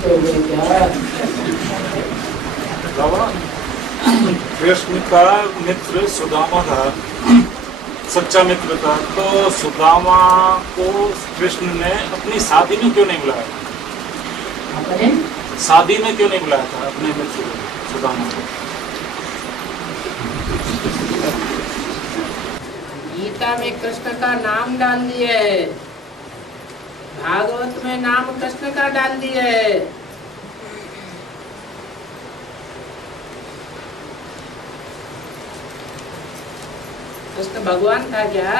समाप्त हो गए क्या? बाबा, कृष्ण का मित्र सुदामा था, सच्चा मित्र था। तो सुदामा को कृष्ण ने अपनी शादी में क्यों नहीं बुलाया? अपने शादी में क्यों नहीं बुलाया था अपने मित्र को, सुदामा को? गीता में कृष्ण का नाम डाल दिया है, भागवत में नाम कृष्ण का डाल दिया है। कृष्ण भगवान था क्या?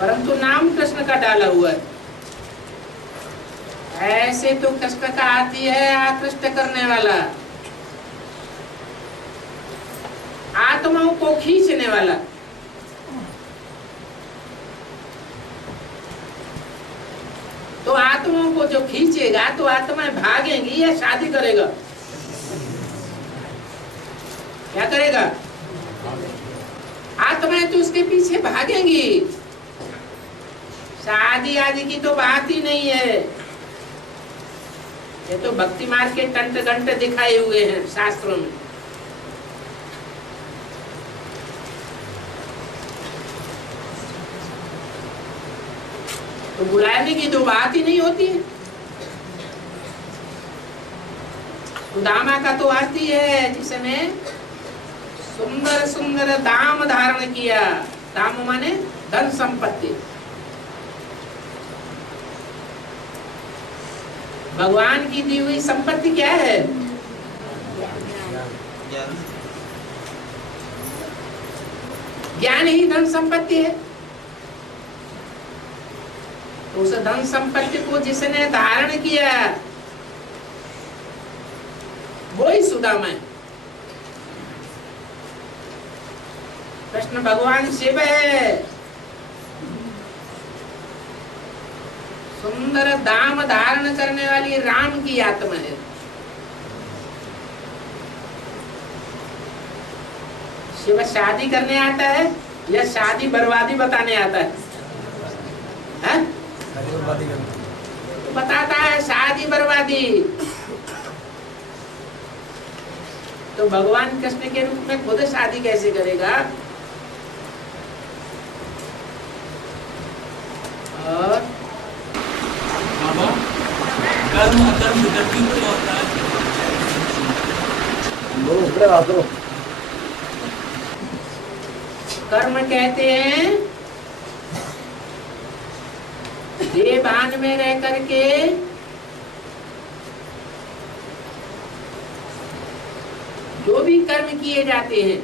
परंतु नाम कृष्ण का डाला हुआ है। ऐसे तो कृष्ण का आती है आकृष्ट करने वाला, आत्माओं को खींचने वाला। तो आत्माओं को जो खींचेगा तो आत्माएं भागेंगी या शादी करेगा? क्या करेगा? आत्माएं तो उसके पीछे भागेंगी। शादी आदि की तो बात ही नहीं है। ये तो भक्ति मार्ग के तंत्र घंटे दिखाए हुए हैं शास्त्रों में। तो बुलाने की तो बात ही नहीं होती है। सुदामा का तो आती है जिसने सुंदर सुंदर दाम धारण किया। दाम माने धन संपत्ति। भगवान की दी हुई संपत्ति क्या है? ज्ञान ही धन संपत्ति है। तो उस धन संपत्ति को जिसने धारण किया वो ही सुदामा है। कृष्ण भगवान शिव है। सुंदर दाम धारण करने वाली राम की आत्मा है। शिव शादी करने आता है या शादी बर्बादी बताने आता है? तो बताता है शादी बर्बादी। तो भगवान कृष्ण के रूप में खुद शादी कैसे करेगा? और कर्म अकर्म विकर्ती क्या होता है? कर्म कहते हैं देह भान में रह करके जो भी कर्म किए जाते हैं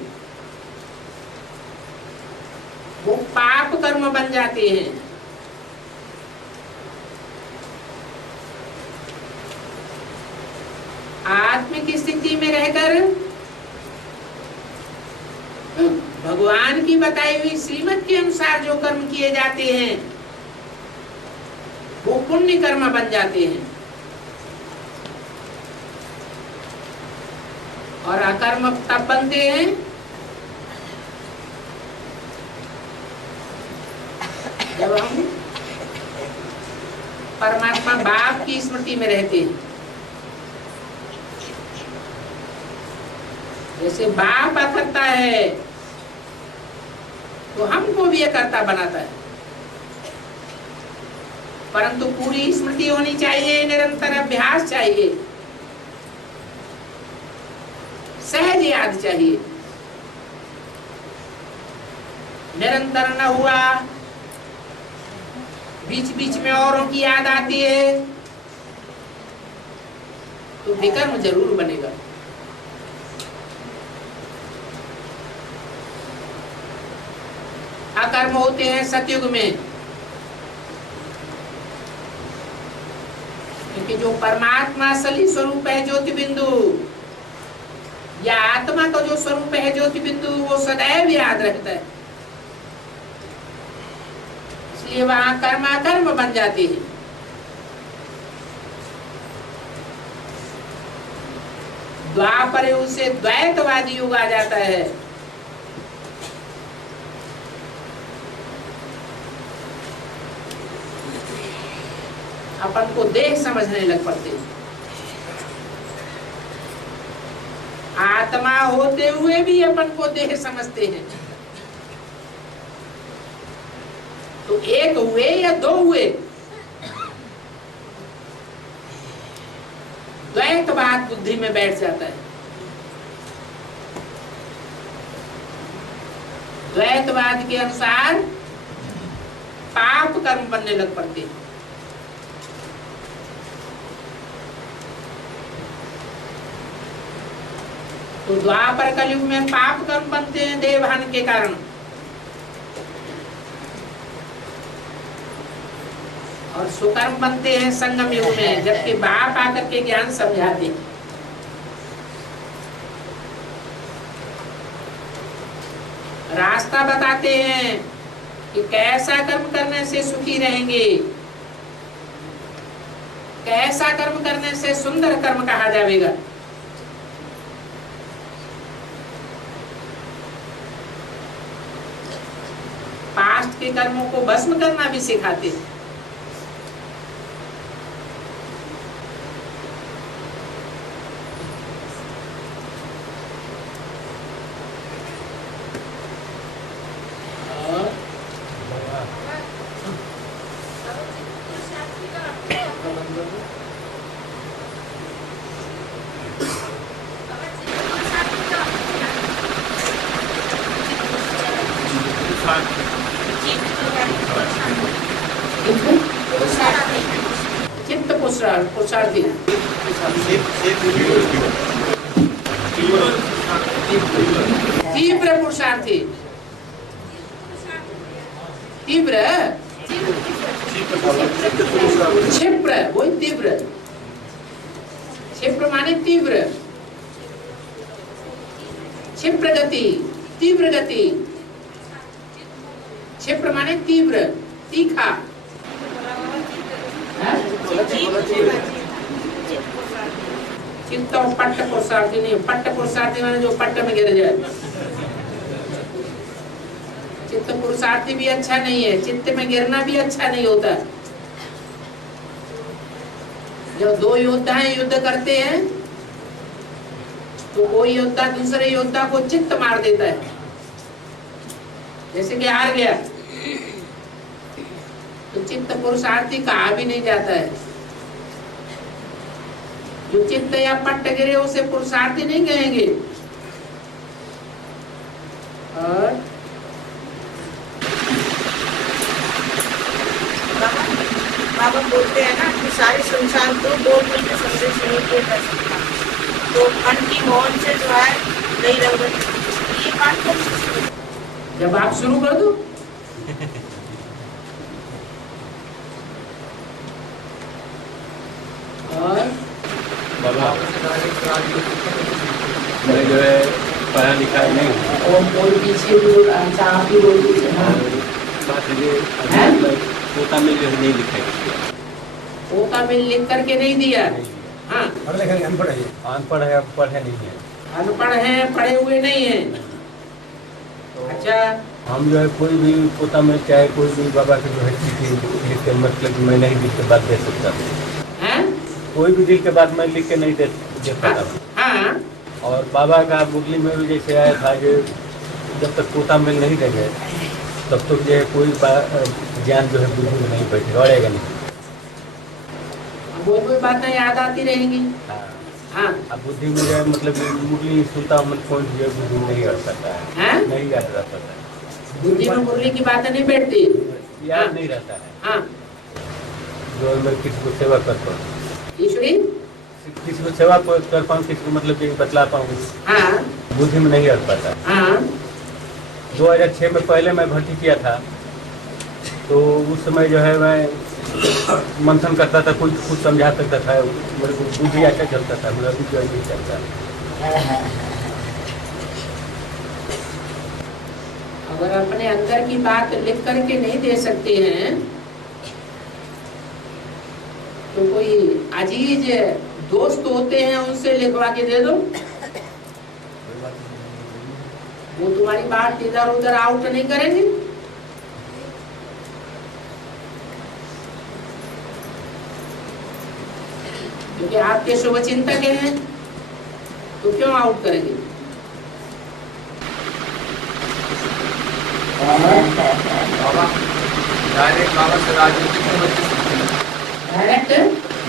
वो पाप कर्म बन जाते हैं। आत्मिक स्थिति में रहकर भगवान की बताई हुई श्रीमत के अनुसार जो कर्म किए जाते हैं वो पुण्य कर्म बन जाते हैं। और अकर्म तब बनते हैं जब हम परमात्मा बाप की स्मृति में रहते हैं। जैसे बाप अकर्ता है तो हमको भी अकर्ता बनाता है, परंतु पूरी स्मृति होनी चाहिए, निरंतर अभ्यास चाहिए, सहज याद चाहिए। निरंतर न हुआ, बीच बीच में औरों की याद आती है तो विकर्म जरूर बनेगा। अकर्म होते हैं सतयुग में, क्योंकि जो परमात्मा असली स्वरूप है ज्योति बिंदु या आत्मा का जो स्वरूप है ज्योति बिंदु वो सदैव याद रहता है। इसलिए वहां कर्माकर्म बन जाते हैं। द्वापर युग से द्वैतवादी युग आ जाता है। अपन को देह समझने लग पड़ते हैं। आत्मा होते हुए भी अपन को देह समझते हैं। तो एक हुए या दो हुए, द्वैतवाद बुद्धि में बैठ जाता है। द्वैतवाद के अनुसार पाप कर्म बनने लग पड़ते हैं। तो द्वापर कलयुग में पाप कर्म बनते हैं देवभान के कारण, और सुकर्म बनते हैं संगम युग में, जबकि बाप आकर के ज्ञान समझाते हैं। रास्ता बताते हैं कि कैसा कर्म करने से सुखी रहेंगे, कैसा कर्म करने से सुंदर कर्म कहा जाएगा। पास्ट के कर्मों को भस्म करना भी सिखाते हैं। चित्त पुरुषार्थी, तीव्र पुरुषार्थी, तीव्र क्षिप्र, वही तीव्र। क्षिप्र माने तीव्र, क्षिप्र गति, तीव्र गति। क्षिप्र माने तीव्र, तीखा। चित्त पट्ट पुरुषार्थी नहीं, पट्ट पुरुषार्थी माने जो पट्ट में गिर जाए। चित्त पुरुषार्थी भी अच्छा नहीं है, चित्त में गिरना भी अच्छा नहीं होता। जब दो योद्धाएं युद्ध करते हैं तो कोई योद्धा दूसरे योद्धा को चित्त मार देता है, जैसे कि हार गया, तो चित्त पुरुषार्थी कहा भी नहीं जाता है। जो चित्त या पट्ट गिरे उसे पुरुषार्थी नहीं कहेंगे। और बाबा बोलते हैं ना कि सारे संसार को बोल के संदेश नहीं दे सकता, तो मन की मौन से जो है नहीं रह, ये बात तो जब आप शुरू कर दो और बाबा मैं जो है पढ़ा लिखा नहीं, और पीछे भी आप ही बोल दीजिए। हाँ, बात है पोता में जो है नहीं लिखा है, पोता में लिख करके नहीं दिया। हाँ, अनपढ़ है, पढ़े नहीं है, अनपढ़ है, पढ़े हुए नहीं है। अच्छा, हम जो है कोई भी पोता में चाहे कोई भी बाबा के जो है लिख के मतलब मैं नहीं लिख के बात दे सकता, कोई भी दिल के बाद मैं लिख के नहीं दे पाता। हाँ, और बाबा का मुरली में भी जैसे आया था कि जब तक पोता में नहीं देंगे तब तक जो है कोई ज्ञान जो है बुद्धि में नहीं बैठेगा, बढ़ेगा नहीं। वो कोई बातें याद आती रहेंगी। हाँ, अब बुद्धि में जो है मतलब मुरली सुनता मन कौन जो है बुद्धि में नहीं अड़ सकता है, नहीं याद रह पाता है, बुद्धि में मुरली की बातें नहीं बैठती, याद नहीं रहता है। हाँ, जो मैं किसी को सेवा करता हूँ, ईश्वरी किसी को सेवा कर पाऊँ, किसी को मतलब कि बतला पाऊँ, हाँ, बुद्धि में नहीं अड़ पाता। हाँ, 2006 में पहले मैं भर्ती किया था, तो उस समय जो है मैं मंथन करता था, कुछ समझा सकता था, मेरे को बुद्धि अच्छा चलता था, मेरा भी जो नहीं चलता। अगर अपने अंदर की बात लिख करके नहीं दे सकते हैं तो कोई अजीज दोस्त होते हैं उनसे लिखवा के दे दो, वो तुम्हारी बात इधर उधर आउट नहीं करेंगे। क्योंकि आपके शुभ चिंतक हैं, तो क्यों आउट करेंगे? डायरेक्ट बाबा से राजयोग कितने बच्चे सीखते हैं? डायरेक्ट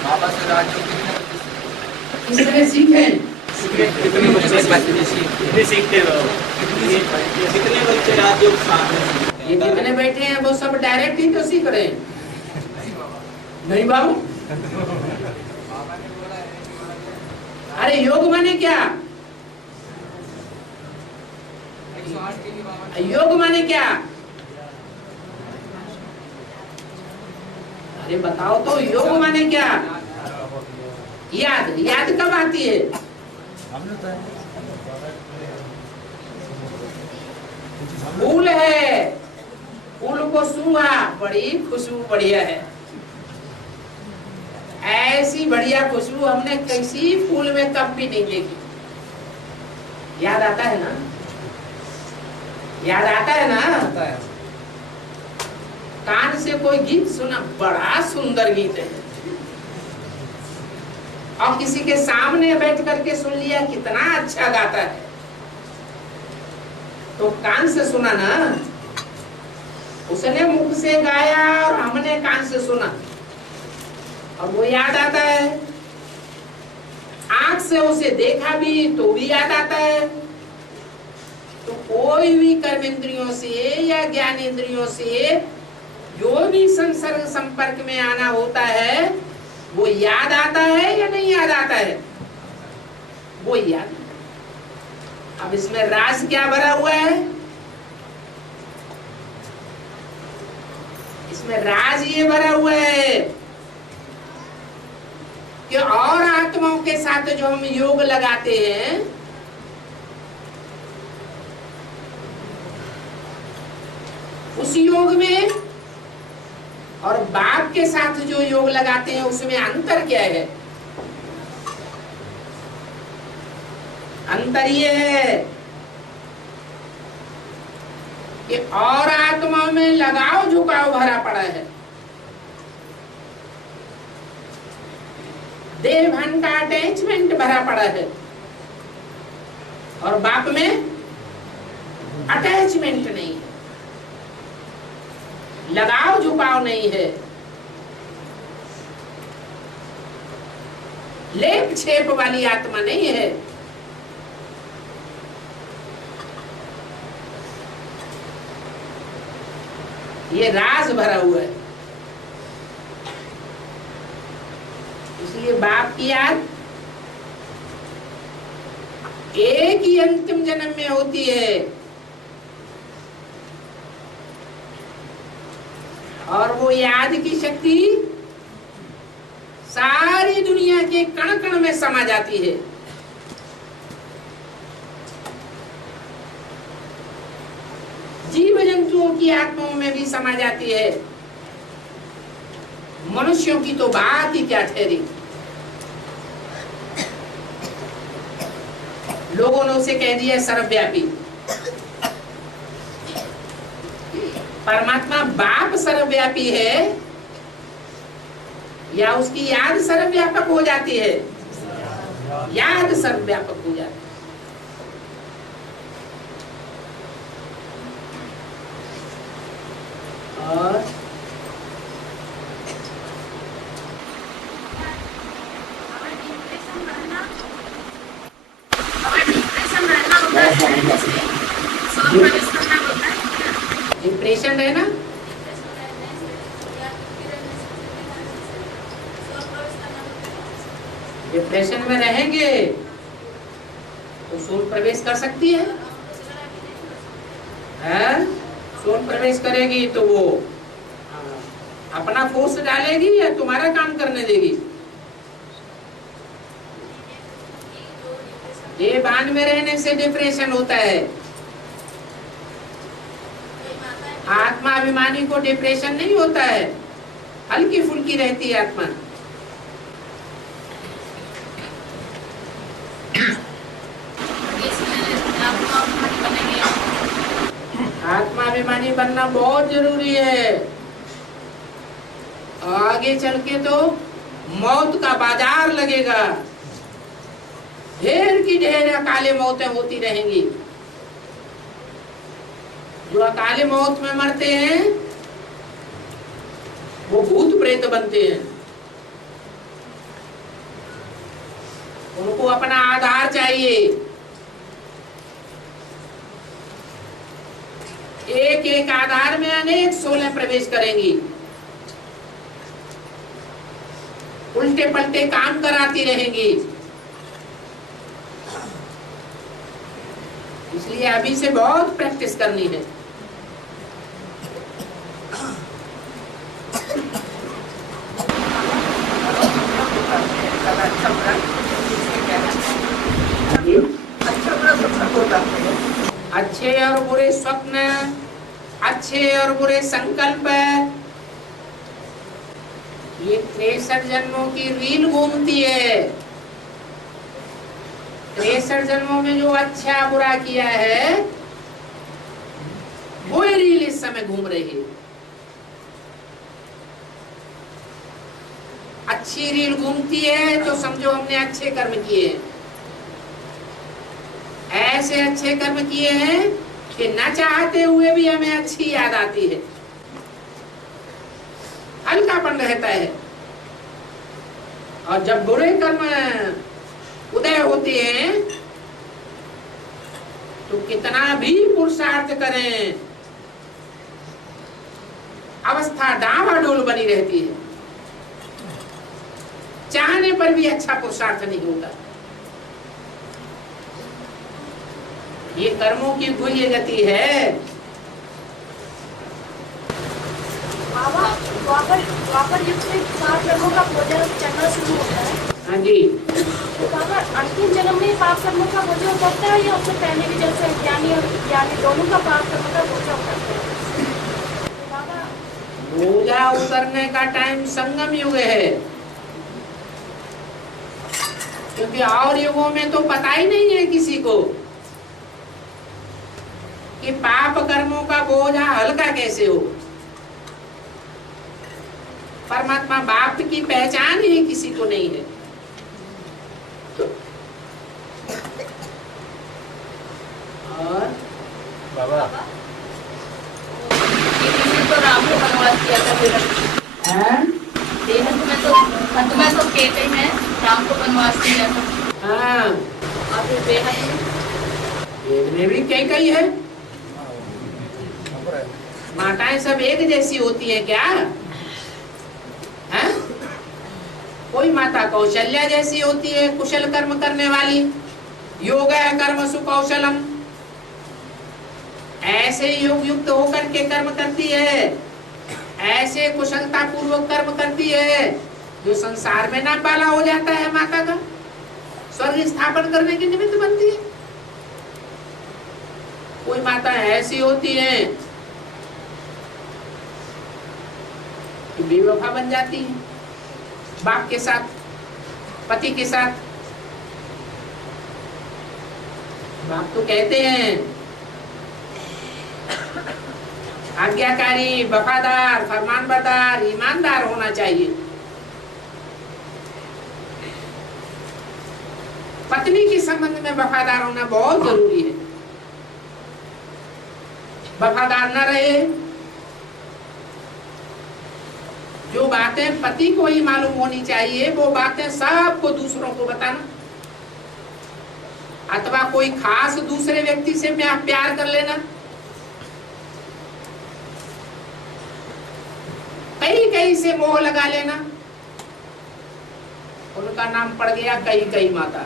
बाबा से राजयोग कितने बच्चे सीखते हैं? किस तरह सीखें? कितने बच्चे सीखते हो? कितने बच्चे राजयोग साथ में सीखते हैं? ये जितने बैठे हैं वो सब डायरेक्ट ही तो सीख रहे हैं। नहीं बाबू, अरे योग माने क्या? योग माने क्या? अरे बताओ तो, योग माने क्या? याद, याद कब आती है? फूल है, फूल को छुआ, बड़ी खुशबू बढ़िया है। ऐसी बढ़िया खुशबू हमने किसी फूल में कब भी नहीं देखी। याद आता है ना? याद आता है ना? कान से कोई गीत सुना, बड़ा सुंदर गीत है, और किसी के सामने बैठ करके सुन लिया, कितना अच्छा गाता है, तो कान से सुना ना, उसने मुख से गाया और हमने कान से सुना, और वो याद आता है। आंख से उसे देखा भी तो भी याद आता है। तो कोई भी कर्म इंद्रियों से या ज्ञान इंद्रियों से जो भी संसर्ग संपर्क में आना होता है, वो याद आता है या नहीं याद आता है? वो याद। अब इसमें राज क्या भरा हुआ है? इसमें राज ये भरा हुआ है कि और आत्माओं के साथ जो हम योग लगाते हैं, उस योग में और बाप के साथ जो योग लगाते हैं, उसमें अंतर क्या है? अंतर ये है कि और आत्मा में लगाव झुकाव भरा पड़ा है, देह भान का अटैचमेंट भरा पड़ा है, और बाप में अटैचमेंट नहीं है, लगाव झुकाव नहीं है, लेप छेप वाली आत्मा नहीं है। ये राज भरा हुआ है। इसलिए बाप की याद एक ही अंतिम जन्म में होती है, और वो याद की शक्ति सारी दुनिया के कण कण में समा जाती है। जीव जंतुओं की आत्माओं में भी समा जाती है। मनुष्यों की तो बात ही क्या ठहरी। लोगों ने उसे कह दिया सर्वव्यापी। परमात्मा बाप सर्वव्यापी है या उसकी याद सर्वव्यापक हो जाती है? याद सर्वव्यापक हो जाती है। और डिप्रेशन है ना, डिप्रेशन में रहेंगे तो सोल प्रवेश कर सकती है, सोल प्रवेश करेगी तो वो अपना फोर्स डालेगी या तुम्हारा काम करने देगी? देहभान में रहने से डिप्रेशन होता है। आत्मा अभिमानी को डिप्रेशन नहीं होता है, हल्की फुल्की रहती है आत्मा। आत्मा अभिमानी बनना बहुत जरूरी है। आगे चल के तो मौत का बाजार लगेगा, ढेर की ढेर अकाले मौतें होती रहेंगी। जो अकाले मौत में मरते हैं वो भूत प्रेत बनते हैं। उनको अपना आधार चाहिए। एक एक आधार में अनेक सोलें प्रवेश करेंगी, उल्टे पलटे काम कराती रहेंगी। इसलिए अभी से बहुत प्रैक्टिस करनी है। अच्छे और बुरे स्वप्न, अच्छे और बुरे संकल्प, ये 63 जन्मों की रील घूमती है। 63 जन्मों में जो अच्छा बुरा किया है वो रील इस समय घूम रही है। अच्छी रील घूमती है तो समझो हमने अच्छे कर्म किए हैं, ऐसे अच्छे कर्म किए हैं कि न चाहते हुए भी हमें अच्छी याद आती है, हल्कापन रहता है। और जब बुरे कर्म उदय होते हैं तो कितना भी पुरुषार्थ करें, अवस्था डामाडोल बनी रहती है, चाहने पर भी अच्छा पुरुषार्थ नहीं होता। ये कर्मों की गुह्य गति है। द्वापर युग से 7 कर्मों का बोझ चढ़ना शुरू होता है। हाँ जी। तो बाबा अंतिम जन्म में पाप कर्मों का बोझ उतरता है या उससे पहले भी जैसे ज्ञानी और ज्ञानी दोनों का पाप कर्मों का बोझ उतरता है? तो बाबा बोझा उतरने का टाइम संगम युग है, क्योंकि और युगों में तो पता ही नहीं है किसी को कि पाप कर्मों का बोझा हल्का कैसे हो। परमात्मा बाप की पहचान ही किसी को नहीं है। और बाबा तो राम को वनवास किया था फिर अंत में तो कहते हैं राम को वनवास किया था। हाँ, और फिर बेहद में भी कई है। माताएं सब एक जैसी होती है क्या? है? कोई माता कौशल्या जैसी होती है, कुशल कर्म करने वाली, योग कर्म सुकौशलम, ऐसे योग युक्त होकर के कर्म करती है, ऐसे कुशलता पूर्वक कर्म करती है जो संसार में नाम वाला हो जाता है, माता का स्वर्ग स्थापन करने के निमित्त बनती है। कोई माता ऐसी होती है कि बेवफा बन जाती है, बाप के साथ, पति के साथ। बाप तो कहते हैं आज्ञाकारी, वफादार, फरमानबरदार, ईमानदार होना चाहिए। पत्नी के संबंध में वफादार होना बहुत जरूरी है। वफादार न रहे, जो बातें पति को ही मालूम होनी चाहिए वो बातें सबको दूसरों को बताना, अथवा कोई खास दूसरे व्यक्ति से प्यार कर लेना। कई से मोह लगा लेना, उनका नाम पड़ गया कई माता।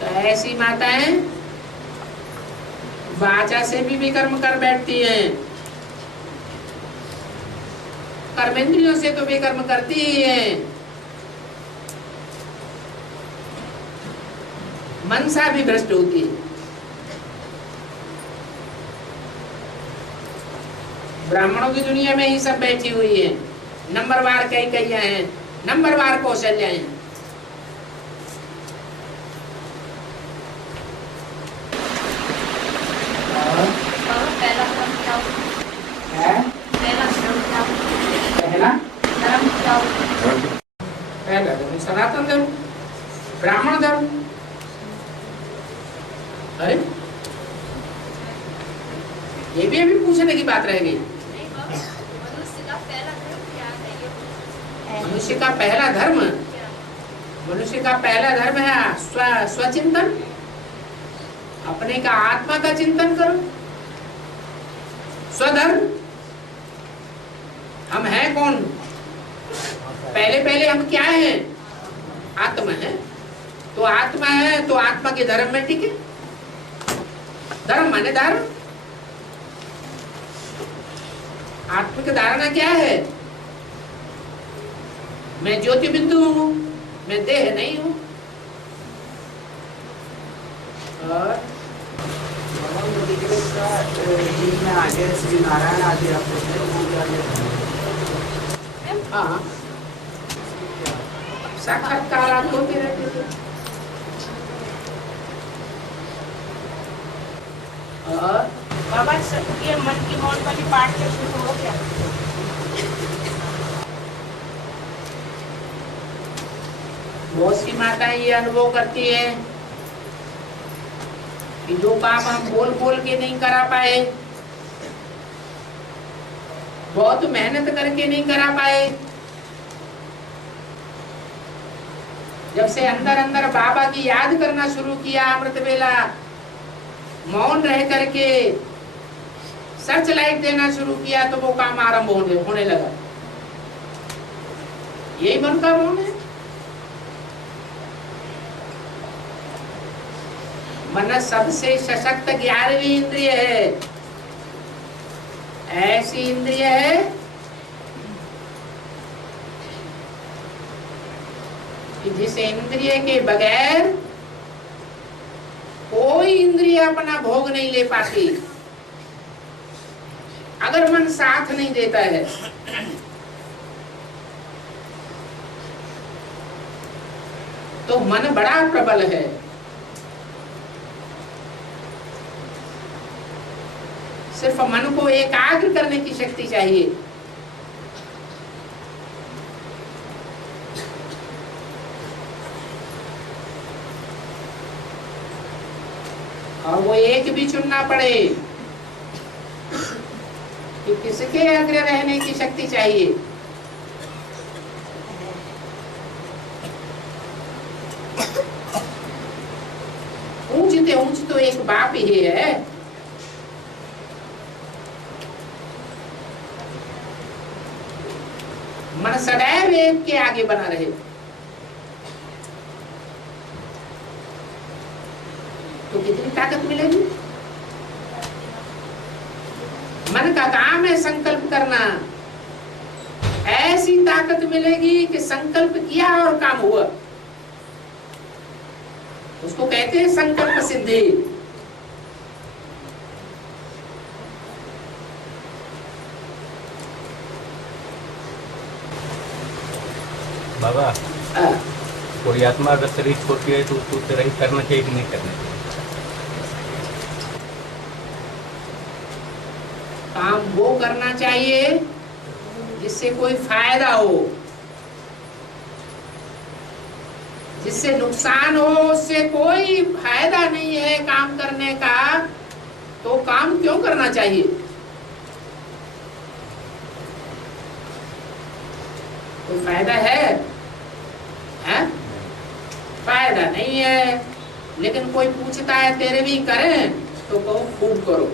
तो ऐसी माताएं वाचा से भी विकर्म कर बैठती हैं, कर्मेंद्रियों से तो विकर्म करती ही है, मनसा भी भ्रष्ट होती है। ब्राह्मणों की दुनिया में ही सब बैठी हुई है, नंबरवार कई हैं, नंबरवार कौशल्या हैं। पहला क्रम क्या होता है? पहला क्रम क्या सनातन धर्म, ब्राह्मण धर्म। अरे ये भी अभी पूछने की बात रह गई। मनुष्य का पहला धर्म क्या है ये? मनुष्य का पहला धर्म, मनुष्य का पहला धर्म है स्वचिंतन, अपने का आत्मा का चिंतन करो। स्वधर्म, हम हैं कौन? पहले हम क्या हैं? आत्मा है। तो आत्मा है तो आत्मा के धर्म में टिके। धर्म माने धारण। आत्मिक धारणा क्या है? मैं ज्योति बिंदु हूं, मैं देह नहीं हूं। और जिनमें आगे श्री नारायण आदि आप बोलते हैं वो क्या लेते हैं? हाँ, साक्षात्कार आदि होते रहते थे। और बाबा ये मन की मौन वाली पाठ के शुरू हो गया। बहुत सी माताएं ये अनुभव करती है कि जो काम हम बोल बोल के नहीं करा पाए, बहुत मेहनत करके नहीं करा पाए, जब से अंदर अंदर बाबा की याद करना शुरू किया, अमृत वेला मौन रह करके सर्च लाइट देना शुरू किया, तो वो काम आरंभ होने लगा। यही मन का मौन है। मन सबसे सशक्त 11वीं इंद्रिय है। ऐसी इंद्रिय है कि जिस इंद्रिय के बगैर कोई इंद्रिय अपना भोग नहीं ले पाती। अगर मन साथ नहीं देता है तो मन बड़ा प्रबल है। सिर्फ मन को एकाग्र करने की शक्ति चाहिए। और वो एक भी चुनना पड़े कि किसके अग्र रहने की शक्ति चाहिए। ऊंचते ऊंच तो एक बाप ही है। मन सदैव एक के आगे बना रहे। तो कितनी ताकत मिलेगी? मन का काम है संकल्प करना। ऐसी ताकत मिलेगी कि संकल्प किया और काम हुआ। उसको कहते हैं संकल्प सिद्धि। बाबा, कोई आत्मा अगर शरीर छोड़ती है तो उसको उससे रहित करना चाहिए कि नहीं करना चाहिए? काम वो करना चाहिए जिससे कोई फायदा हो। जिससे नुकसान हो, उससे कोई फायदा नहीं है काम करने का, तो काम क्यों करना चाहिए? कोई फायदा है? फायदा नहीं है। लेकिन कोई पूछता है तेरे भी करें, तो कहो खूब करो।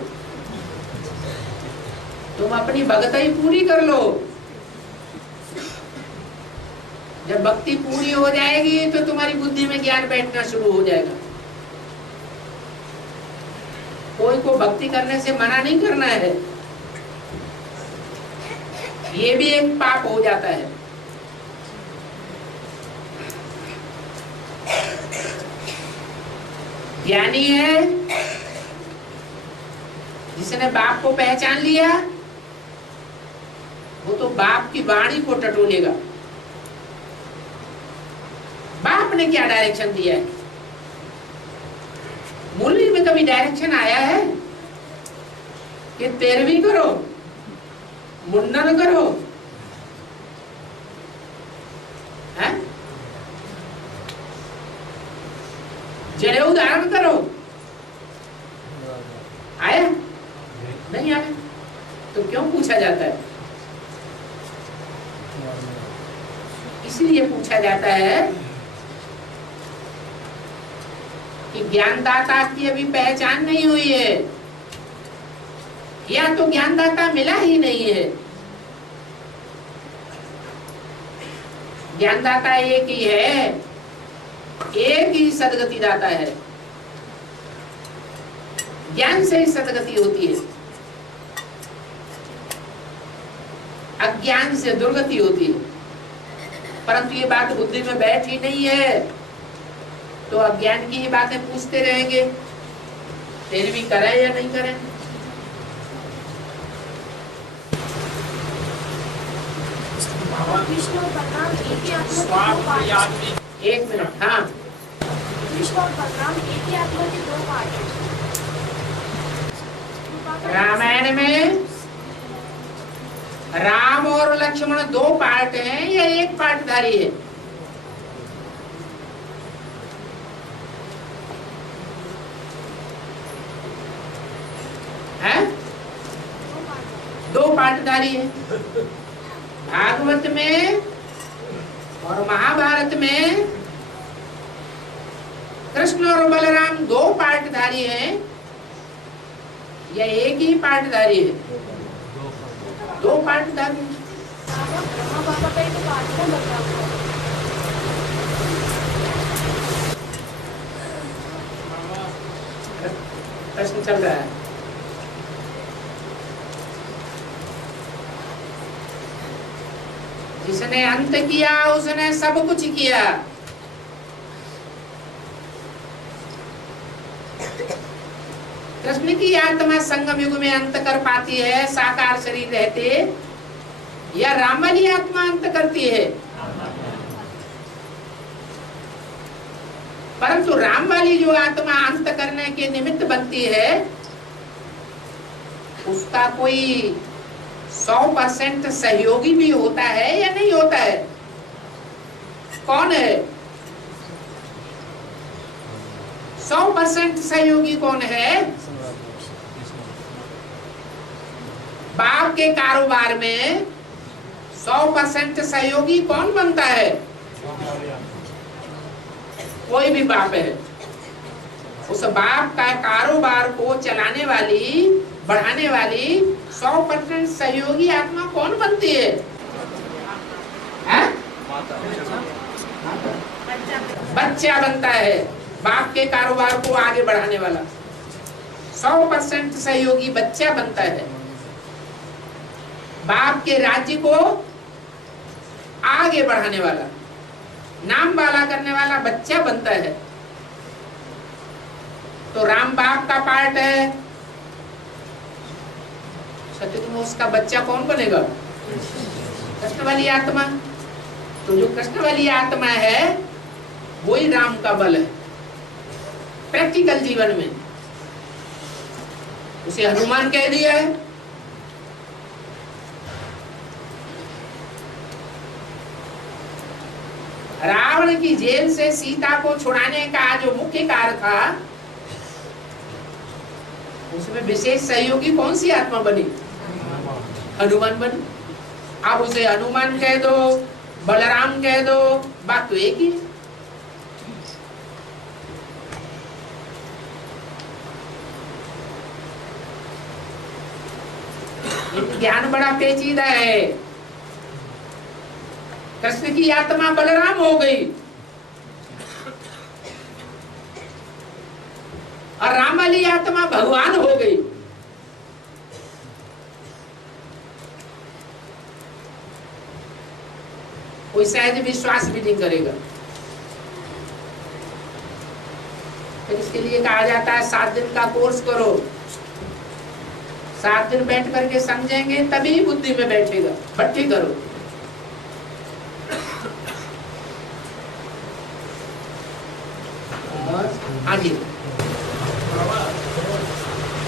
तुम अपनी भक्ति पूरी कर लो। जब भक्ति पूरी हो जाएगी तो तुम्हारी बुद्धि में ज्ञान बैठना शुरू हो जाएगा। कोई को भक्ति करने से मना नहीं करना है। ये भी एक पाप हो जाता है। ज्ञानी है जिसने बाप को पहचान लिया, वो तो बाप की वाणी को टटोलेगा। बाप ने क्या डायरेक्शन दिया है? मुरली में कभी डायरेक्शन आया है कि 13वीं करो, मुंडन करो? है? जड़े उदाहरण करो। आया नहीं आया तो क्यों पूछा जाता है? इसलिए पूछा जाता है कि ज्ञानदाता की अभी पहचान नहीं हुई है, या तो ज्ञानदाता मिला ही नहीं है। ज्ञानदाता एक ही है, एक ही सदगति दाता है। ज्ञान से ही सदगति होती है, अज्ञान से दुर्गति होती है। परंतु ये बात बुद्धि में बैठ ही नहीं है, तो अज्ञान की ही बातें पूछते रहेंगे, फिर भी करें या नहीं करें। कृष्ण और बलराम एक ही आत्मा के दो पार्ट हैं। एक मिनट, हाँ। कृष्ण और बलराम एक ही आत्मा के दो पार्ट हैं। रामायण में राम और लक्ष्मण दो पार्ट हैं या एक पार्टधारी है? हैं? दो पार्टधारी है। भागवत में और महाभारत में कृष्ण और बलराम दो पार्टधारी हैं या एक ही पार्टधारी है? दो पार्टधारी। ब्रह्मा बाबा का ही तो पार्ट है बलराम का। प्रश्न चल रहा है। जिसने अंत किया उसने सब कुछ किया। कृष्ण की आत्मा संगम युग में अंत कर पाती है साकार शरीर रहते, या राम वाली आत्मा अंत करती है? परंतु राम वाली जो आत्मा अंत करने के निमित्त बनती है, उसका कोई 100% सहयोगी भी होता है या नहीं होता है? कौन है 100% सहयोगी? कौन है? बाप के कारोबार में 100% सहयोगी कौन बनता है? कोई भी बाप है। उस बाप का कारोबार को चलाने वाली, बढ़ाने वाली 100% सहयोगी आत्मा कौन बनती है? बच्चा बनता है। बाप के कारोबार को आगे बढ़ाने वाला 100% सहयोगी बच्चा बनता है। बाप के राज्य को आगे बढ़ाने वाला, नाम वाला करने वाला बच्चा बनता है। तो राम बाप का पार्ट है, सत्ययुग उसका बच्चा कौन बनेगा? कृष्ण वाली आत्मा। तो जो कृष्ण वाली आत्मा है वही राम का बल है प्रैक्टिकल जीवन में। उसे हनुमान कह दिया है। रावण की जेल से सीता को छुड़ाने का जो मुख्य कार्य था, उसमें विशेष सहयोगी कौन सी आत्मा बनी? हनुमान बनी। अब उसे हनुमान कह दो, बलराम कह दो, बात तो एक ही है। ज्ञान बड़ा पेचीदा है। कृष्ण की आत्मा बलराम हो गई और राम वाली आत्मा भगवान हो गई। कोई सहज विश्वास भी नहीं करेगा। फिर इसके लिए कहा जाता है 7 दिन का कोर्स करो। 7 दिन बैठ करके समझेंगे तभी बुद्धि में बैठेगा। भट्टी करो। हाँ जी।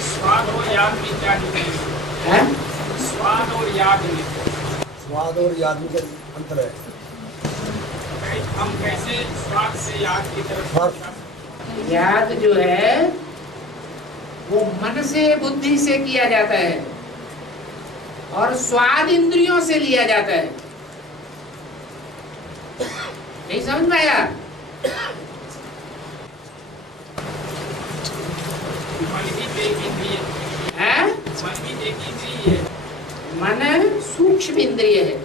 स्वाद और याद में क्या डिफरेंस है? स्वाद और याद में? स्वाद और याद में क्या अंतर है? हम कैसे स्वाद से याद की तरफ? याद जो है वो मन से, बुद्धि से किया जाता है और स्वाद इंद्रियों से लिया जाता है। नहीं समझ में आया? है? मन सूक्ष्म इंद्रिय है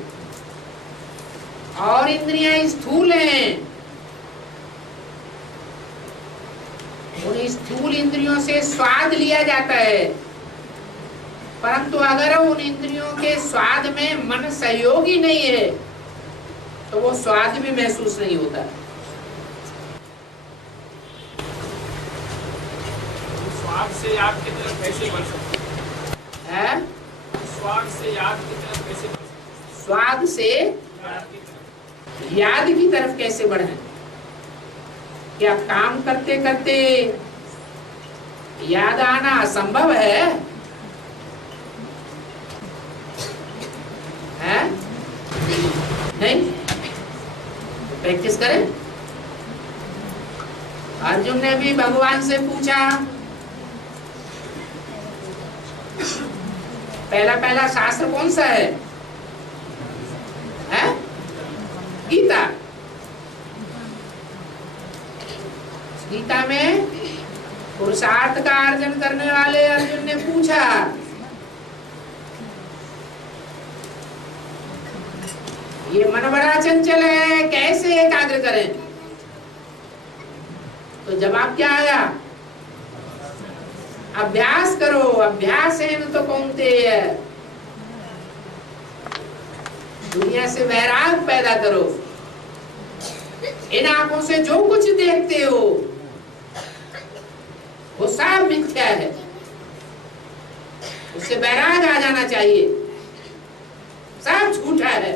और इंद्रियां स्थूल हैं। उन स्थूल इंद्रियों से स्वाद लिया जाता है, परंतु अगर उन इंद्रियों के स्वाद में मन सहयोगी नहीं है तो वो स्वाद भी महसूस नहीं होता। स्वाद से याद की तरफ कैसे बढ़ सकते है? स्वाद से याद की तरफ कैसे बढ़ सकते? स्वाद से याद की तरफ कैसे बढ़े? क्या काम करते करते याद आना असंभव है? हैं? नहीं? प्रैक्टिस करें। अर्जुन ने भी भगवान से पूछा, पहला पहला शास्त्र कौन सा है? हैं? गीता। गीता में पुरुषार्थ का अर्जन करने वाले अर्जुन ने पूछा, ये मन बड़ा चंचल है, कैसे एकाग्र करें? तो जवाब क्या आया? अभ्यास करो, अभ्यास है न तो कौनतेय है। दुनिया से वैराग पैदा करो। इन आंखों से जो कुछ देखते हो वो सब मिथ्या है, उससे वैराग आ जाना चाहिए। सब झूठा है,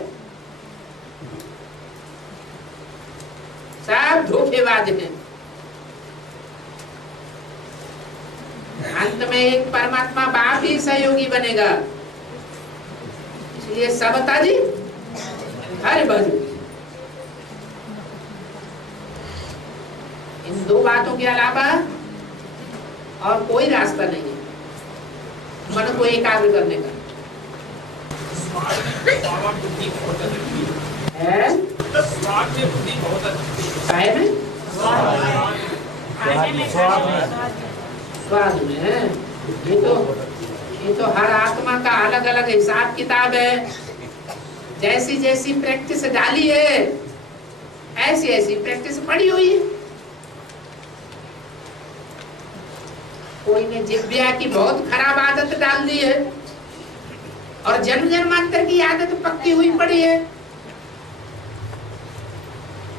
सब धोखेबाज है। अंत में एक परमात्मा बाप ही सहयोगी बनेगा। इसलिए सबता जी हर भजो। इन दो बातों के अलावा और कोई रास्ता नहीं है मन को एकाग्र करने का। है? स्वाद में है। ये तो हर आत्मा का अलग अलग हिसाब किताब है। जैसी जैसी प्रैक्टिस डाली है ऐसी ऐसी प्रैक्टिस पड़ी हुई है। कोई ने जिह्वा की बहुत खराब आदत डाल दी है और जन्म जन्मांतर की आदत पक्की हुई पड़ी है,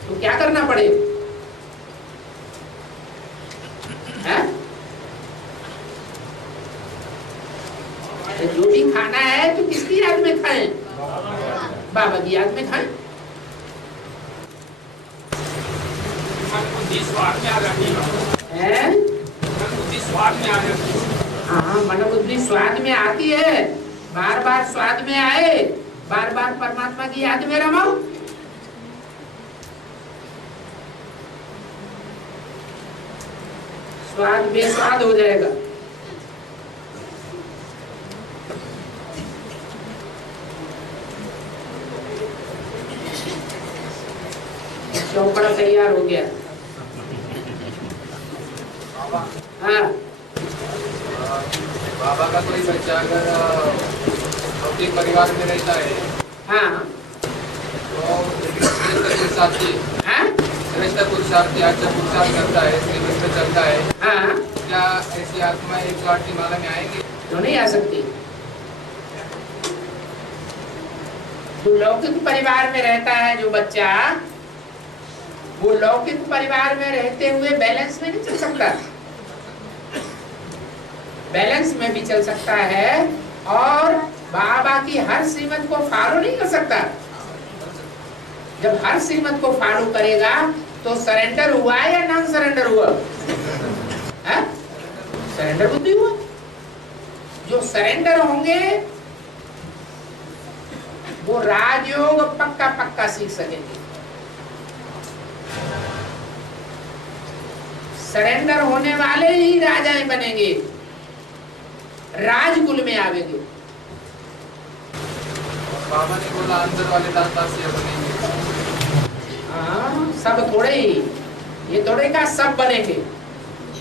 तो क्या करना पड़ेगा? जो भी खाना है तो किसकी याद में खाएं? बाबा की याद में खाएं। हाँ, मन बुद्धि स्वाद में आती है। बार बार स्वाद में आए, बार बार परमात्मा की याद में रमो। स्वाद बेस्वाद हो जाएगा। चौपड़ा तैयार हो गया। हाँ, बाबा का कोई बच्चा अगर अपने परिवार में रहता है, हाँ, तो पुरुषार्थी पुरुषार्थी अच्छा पुरुषार्थ करता है, श्रीमत में चलता है, हाँ, क्या ऐसी आत्मा 108 की माला में आएंगी? तो नहीं आ सकती। जो लौकिक परिवार में रहता है जो बच्चा, वो लौकिक परिवार में रहते हुए बैलेंस में नहीं चल सकता। बैलेंस में भी चल सकता है और बाबा की हर श्रीमत को फॉलो नहीं कर सकता। जब हर श्रीमत को फॉलो करेगा तो सरेंडर हुआ या नॉन सरेंडर हुआ? सरेंडर बुद्धि हुआ। जो सरेंडर होंगे वो राजयोग पक्का पक्का सीख सकेंगे। सरेंडर होने वाले ही राजाएं बनेंगे, राजकुल में आवेंगे। बाबा ने बोला अंदर वाले दास दासियां बनेंगे। हाँ, सब थोड़े ही, ये थोड़े का सब बनेंगे।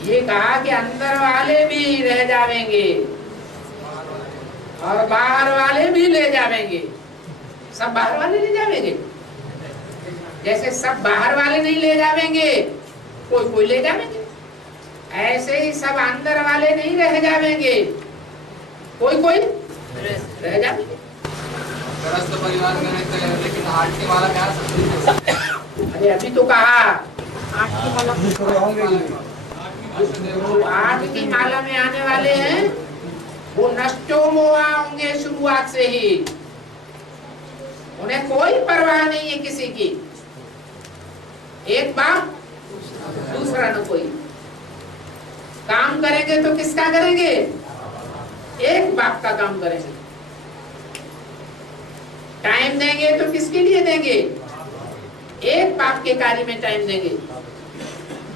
ये कहा कि अंदर वाले भी रह जावेंगे और बाहर वाले भी ले जावेंगे। सब बाहर वाले ले जावेंगे, जैसे सब बाहर वाले नहीं ले जावेंगे, कोई कोई ले जावेंगे, ऐसे ही सब अंदर वाले नहीं रह जावेंगे, कोई कोई रह जावेंगे। गृहस्थ परिवार में रहते हैं लेकिन आठ की माला में आ सकते हैं। अरे अभी तो कहा होंगे जो 8 की माला में आने वाले हैं वो नष्टो मोहा होंगे शुरुआत से ही। उन्हें कोई परवाह नहीं है किसी की, एक बाप दूसरा न कोई। काम करेंगे तो किसका करेंगे? एक बाप का काम करेंगे। टाइम देंगे तो किसके लिए देंगे? एक बाप के कार्य में टाइम देंगे।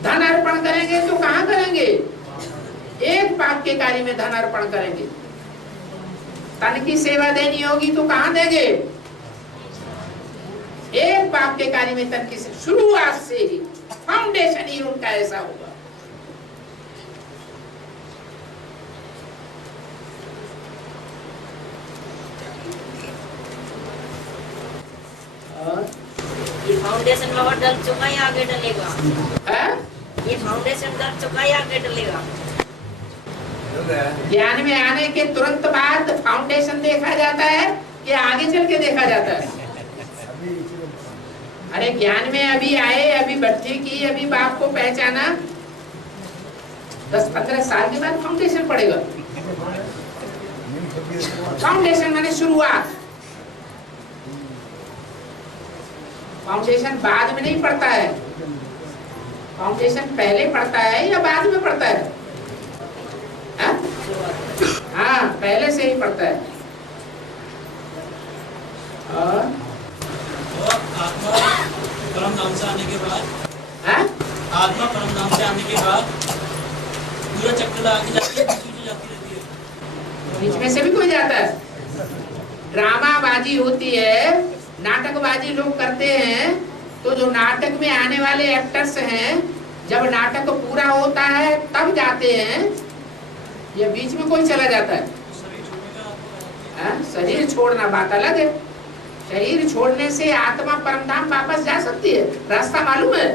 धन अर्पण करेंगे तो कहाँ करेंगे? एक बाप के कार्य में धन अर्पण करेंगे। तन की सेवा देनी होगी तो कहाँ देंगे? एक बाप के कार्य में तन की शुरुआत से ही, फाउंडेशन ही उनका ऐसा होगा। ये फाउंडेशन में और डल चुका है, आगे डलेगा। है? ये फाउंडेशन डल चुका है, आगे डलेगा। ज्ञान में आने के तुरंत बाद फाउंडेशन देखा जाता है कि आगे चल के देखा जाता है? अरे ज्ञान में अभी आए, अभी भक्ति की, अभी बाप को पहचाना, 10-15 साल के बाद फाउंडेशन पड़ेगा। फाउंडेशन माने शुरुआत। फाउंडेशन बाद में नहीं पड़ता है। फाउंडेशन पहले पड़ता है या बाद में पड़ता है? हाँ, पहले से ही पड़ता है। और आत्मा परम धाम से आने के बाद, आत्मा परम धाम से आने के बाद पूरा चक्कर लगा के जाती है, जाती रहती है। बीच में से भी कोई जाता है। ड्रामाबाजी होती है, नाटकबाजी लोग करते हैं, तो जो नाटक में आने वाले एक्टर्स हैं, जब नाटक पूरा होता है तब जाते हैं, या बीच में कोई चला जाता है? शरीर छोड़ना बात अलग है। शरीर छोड़ने से आत्मा परमधाम वापस जा सकती है, रास्ता मालूम है?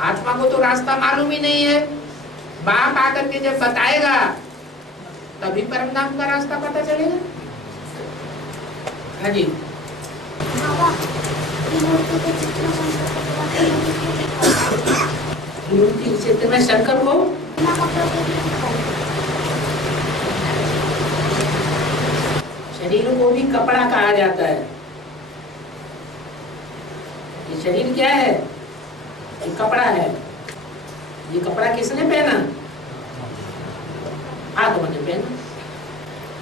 आत्मा को तो रास्ता मालूम ही नहीं है। बाप आकर के जब बताएगा तभी परमधाम का रास्ता पता चलेगा। हाँ जी। मूर्ति के चित्र में शंकर को शरीर को भी कपड़ा कहा जाता है। ये शरीर क्या है? ये कपड़ा है। ये कपड़ा किसने पहना? आत्मा ने पहना।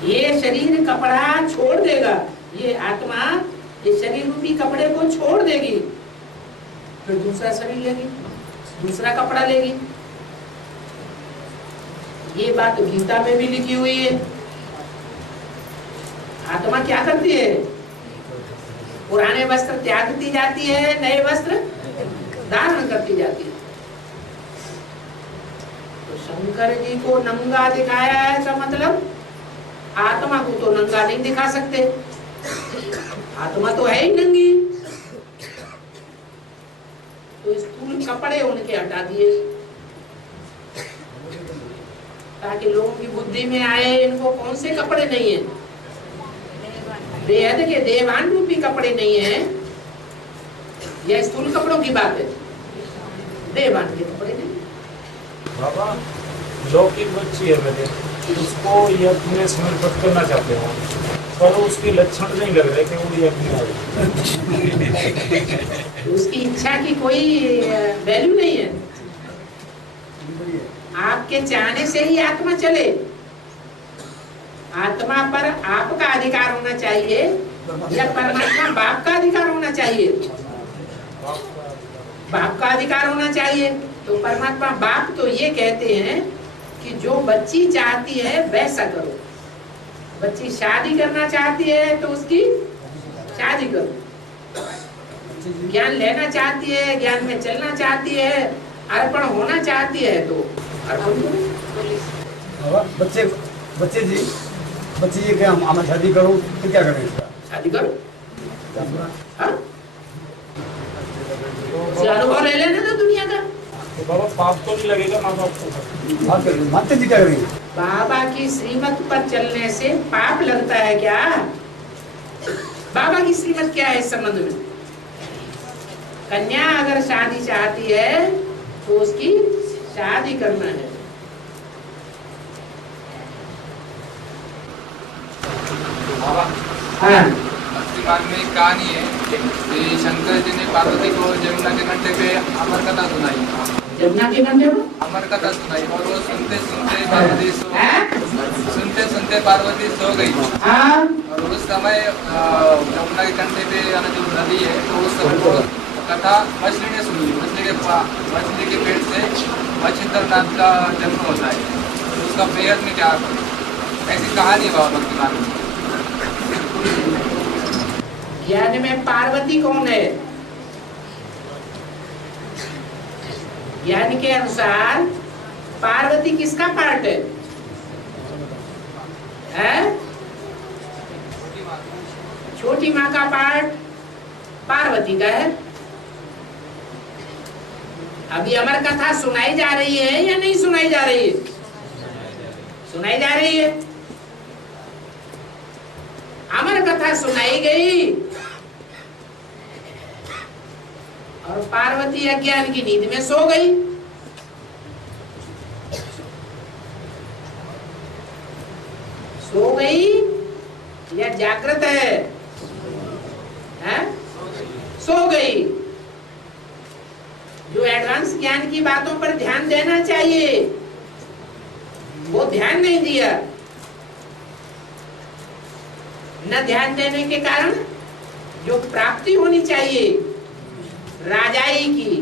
ये शरीर कपड़ा छोड़ देगा, ये आत्मा ये शरीर रूपी कपड़े को छोड़ देगी, फिर दूसरा शरीर लेगी, दूसरा कपड़ा लेगी। ये बात गीता में भी लिखी हुई है। आत्मा क्या करती है? पुराने वस्त्र त्यागती जाती है, नए वस्त्र धारण करती जाती है। तो शंकर जी को नंगा दिखाया है, का मतलब आत्मा को तो नंगा नहीं दिखा सकते, आत्मा तो है ही नंगी। तो स्थूल कपड़े उनके हटा दिए ताकि लोगों की बुद्धि में आए इनको कौन से कपड़े नहीं है। बेहद के देवान रूपी कपड़े नहीं है, यह स्थूल कपड़ों की बात है, देवान के कपड़े नहीं। बाबा लौकिक बच्ची है मेरे, उसको यज्ञ में समर्पित करना चाहते हो, पर उसके लक्षण नहीं लग रहे कि वो यज्ञ में आए। उसकी इच्छा की कोई वैल्यू नहीं है। आपके चाहने से ही आत्मा चले। आत्मा पर आपका अधिकार होना चाहिए या परमात्मा बाप का अधिकार होना चाहिए? बाप का अधिकार होना चाहिए। तो परमात्मा बाप तो ये कहते हैं कि जो बच्ची चाहती है वैसा करो। बच्ची शादी करना चाहती है तो उसकी शादी करो, ज्ञान लेना चाहती है, ज्ञान में चलना चाहती है, अर्पण होना चाहती है तो अर्पण करो। बच्चे ये क्या हम शादी करूं तो क्या करें इसका? शादी करो, हाँ? अनुभव ले लेना ना दुनिया का। तो बाबा पाप तो नहीं लगेगा माँ बाप को? मानते जी क्या करेंगे? बाबा की श्रीमत पर चलने से पाप लगता है क्या? बाबा की श्रीमत क्या है इस संबंध में? कन्या अगर शादी चाहती है तो उसकी शादी करना है। हाँ। भक्तिमार्ग में एक कहानी है कि शंकर जी ने पार्वती को जमुना के कंठे पे अमर कथा सुनाई। जमुना के कंठे पे अमर कथा सुनाई और वो सुनते सुनते पार्वती सो गई। और उस समय जमुना के कंठे पे जो नदी है तो उस कथा मछली ने सुनी। मछली के पेट से मच्छिंद्रनाथ का जन्म होता है, तो उसका बेहद में क्या ऐसी कहानी है बाबा भक्तिमार्ग में। ज्ञान में पार्वती कौन है? ज्ञान के अनुसार पार्वती किसका पार्ट है? छोटी माँ का पार्ट पार्वती का है। अभी अमर कथा सुनाई जा रही है या नहीं सुनाई जा रही है? सुनाई जा रही है। अमर कथा सुनाई गई और पार्वती अज्ञान की नींद में सो गई। सो गई या जागृत है? सो गई। जो एडवांस ज्ञान की बातों पर ध्यान देना चाहिए वो ध्यान नहीं दिया। न ध्यान देने के कारण जो प्राप्ति होनी चाहिए राजाई की,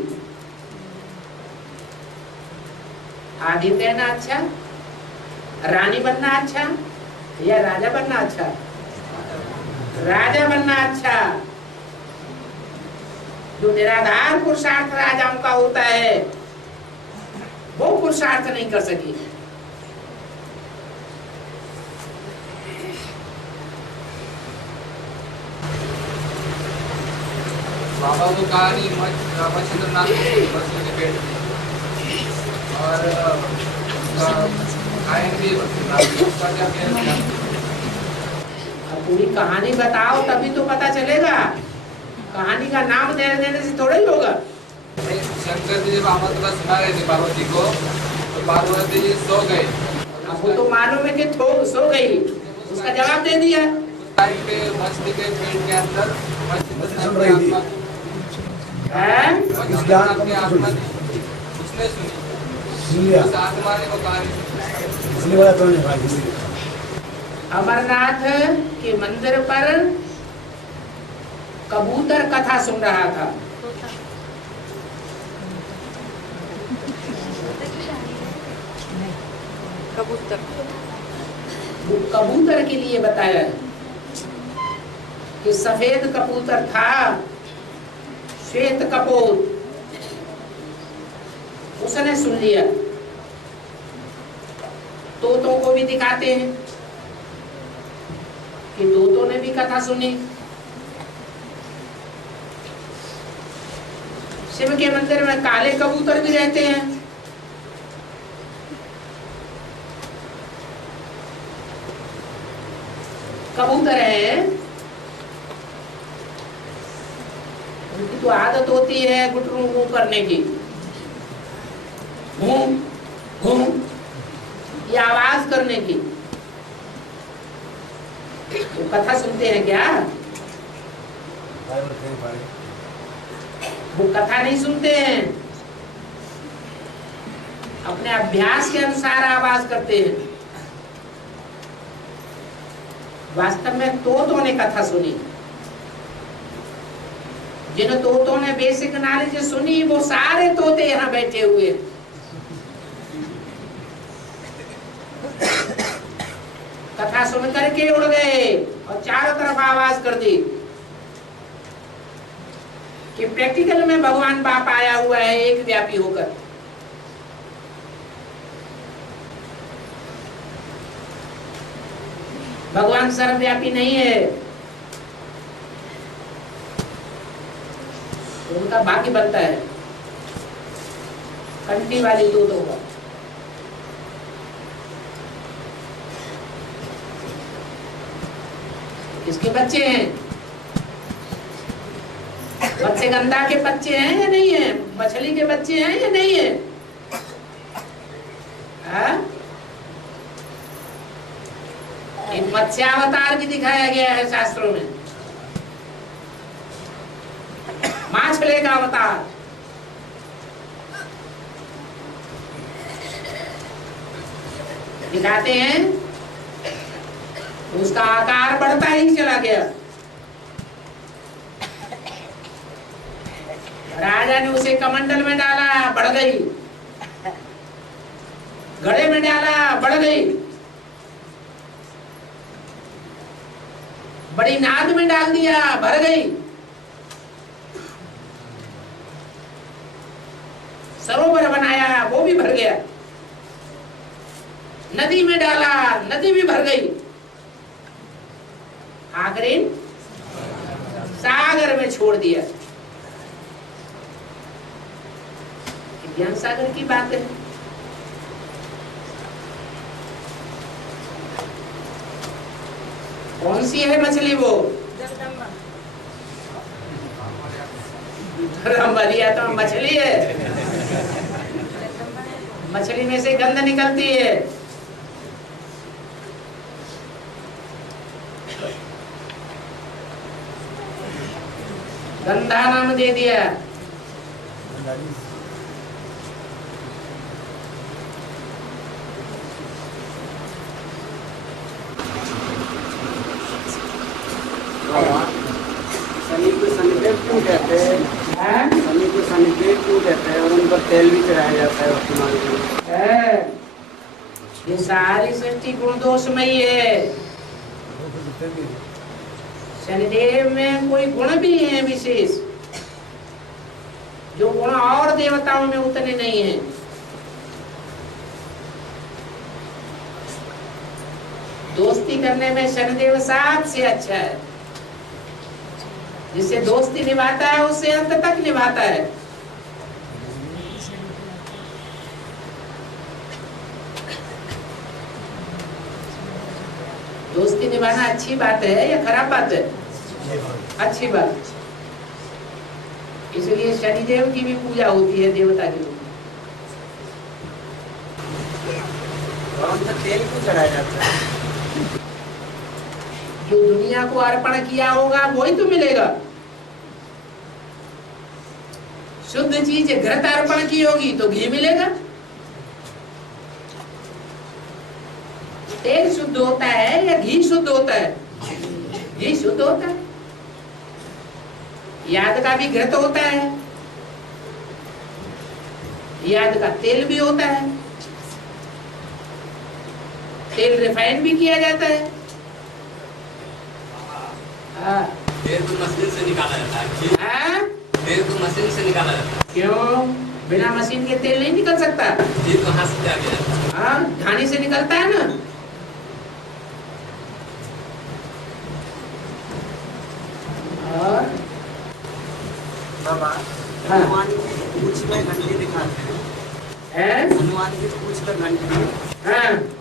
आदि रहना अच्छा, रानी बनना अच्छा या राजा बनना अच्छा? राजा बनना अच्छा। जो निराधार पुरुषार्थ राजाओं का होता है वो पुरुषार्थ नहीं कर सकी। बाबा को कहानी मच्छिंद्रनाथ मछली के पेट और गायन भी पूरी कहानी बताओ तभी तो पता चलेगा। कहानी का नाम देने से थोड़ा ही होगा। शंकर जी जब अमर कथा सुना रहे थे पार्वती को तो पार्वती जी सो गए। आपको तो मालूम है कि सो गई, उसका जवाब दे दिया। टाइम पे मछली के पेट के अंदर उसने सुनी, उस आत्मा ने वो कहानी। अमरनाथ के मंदिर पर कबूतर कथा सुन रहा था। वो कबूतर के लिए बताया कि सफेद कबूतर था, श्वेत कपोत, उसने सुन लिया। तोतों को भी दिखाते हैं कि तोतों ने भी कथा सुनी। शिव के मंदिर में काले कबूतर भी रहते हैं। कबूतर है, उनकी तो आदत होती है गुटरू गू करने की, घूम घूम ये आवाज करने की। तो कथा सुनते हैं क्या? वो कथा नहीं सुनते हैं, अपने अभ्यास के अनुसार आवाज करते हैं। वास्तव में तोतों ने कथा सुनी। जिन तोतों ने बेसिक नॉलेज सुनी वो सारे तोते यहाँ बैठे हुए हैं। कथा सुन करके उड़ गए और चारों तरफ आवाज कर दी कि प्रैक्टिकल में भगवान बाप आया हुआ है एक व्यापी होकर। भगवान सर्वव्यापी नहीं है, उनका भाग्य बनता है कंटी वाली तोतों का। किसके बच्चे हैं? बच्चे गंदा के बच्चे हैं या नहीं है? मछली के बच्चे हैं या नहीं है? एक मत्स्यावतार भी दिखाया गया है शास्त्रों में, माछले का अवतार। दिखाते हैं, उसका आकार बढ़ता ही चला गया। राजा ने उसे कमंडल में डाला, बढ़ गई। घड़े में डाला, बढ़ गई। बड़ी नाद में डाल दिया, भर गई। सरोवर बनाया, वो भी भर गया। नदी में डाला, नदी भी भर गई। आखिरी सागर में छोड़ दिया। ज्ञान सागर की बात है। कौन सी है मछली वो? रंबरिया तो मछली है, मछली में से गंध निकलती है। गंधा नाम दे दिया। शनि को शनिदेव क्यों कहते हैं? शनि को शनिदेव क्यों कहते हैं? और उन पर तेल भी चढ़ाया जाता है वर्तमान में। ये सारी सृष्टि गुण दोषमयी है। शनिदेव में कोई गुण भी है विशेष, जो गुण और देवताओं में उतने नहीं है। दोस्ती करने में शनिदेव सबसे अच्छा है। जिससे दोस्ती निभाता है उससे अंत तक निभाता है। दोस्ती निभाना अच्छी बात है या खराब बात है? अच्छी बात। इसलिए शनिदेव की भी पूजा होती है, देवता की। तेल क्यों चढ़ाया जाता है? जो दुनिया को अर्पण किया होगा वही तो मिलेगा। शुद्ध चीज घृत अर्पण की होगी तो घी मिलेगा। तेल शुद्ध होता है या घी शुद्ध होता है? घी शुद्ध होता है। याद का भी घृत होता है, याद का तेल भी होता है। तेल रिफाइन भी किया जाता है। तेल तो मशीन से निकाला जाता है। तेल तो मशीन से निकाला जाता है। क्यों? बिना मशीन के तेल नहीं निकल सकता। ये तो हाथ से आ गया। घानी से निकलता है ना। और बाबा, हनुमान की पूंछ में घंटी दिखाते हैं। हनुमान की पूंछ पर घंटी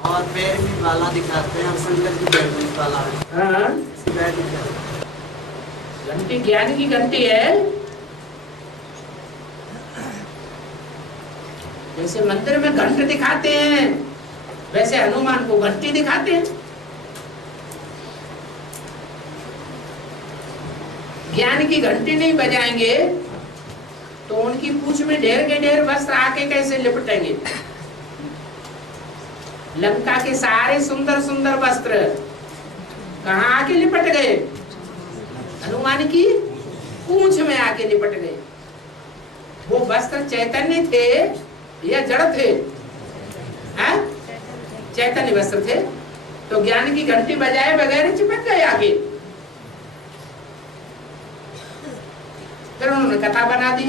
और पैर में बाला दिखाते हैं। और शंकर की पैर में बाला है। घंटी ज्ञान की घंटी है। जैसे मंदिर में घंट दिखाते हैं वैसे हनुमान को घंटी दिखाते हैं। ज्ञान की घंटी नहीं बजाएंगे तो उनकी पूंछ में ढेर के ढेर वस्त्र आके कैसे लिपटेंगे? लंका के सारे सुंदर सुंदर वस्त्र कहाँ आके लिपट गए? हनुमान की पूंछ में आके लिपट गए। वो वस्त्र चैतन्य थे या जड़ थे? हैं? चैतन्य वस्त्र थे, तो ज्ञान की घंटी बजाए बगैर चिपक गए आगे। फिर उन्होंने कथा बना दी,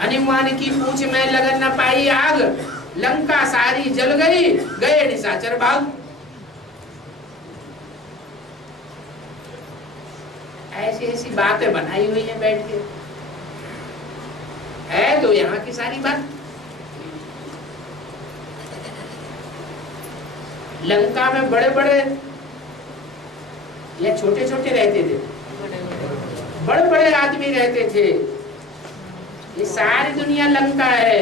हनुमान की पूंछ में लगन न पाई आग, लंका सारी जल गई, गए निशाचर भाग। ऐसी ऐसी बातें बनाई हुई है बैठ के, है तो यहाँ की सारी बात। लंका में बड़े बड़े या छोटे छोटे रहते थे? बड़े बड़े आदमी रहते थे। ये सारी दुनिया लंका है,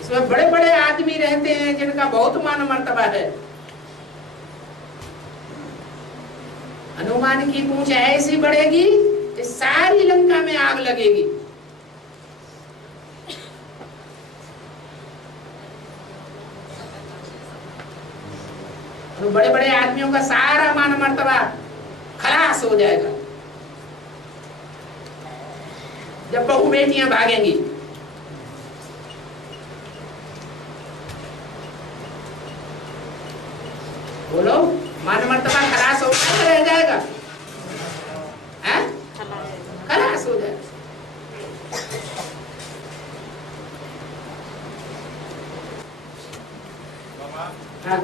इसमें बड़े बड़े आदमी रहते हैं जिनका बहुत मान मर्तबा है। हनुमान की पूंछ ऐसी बढ़ेगी कि सारी लंका में आग लगेगी। तो बड़े बड़े आदमियों का सारा मान मर्तबा खलास हो जाएगा जब बहू बेटियां भागेंगी। बोलो, मान मर्तबा खलास हो रह जाएगा? हैं? खलास हो जाएगा। हाँ।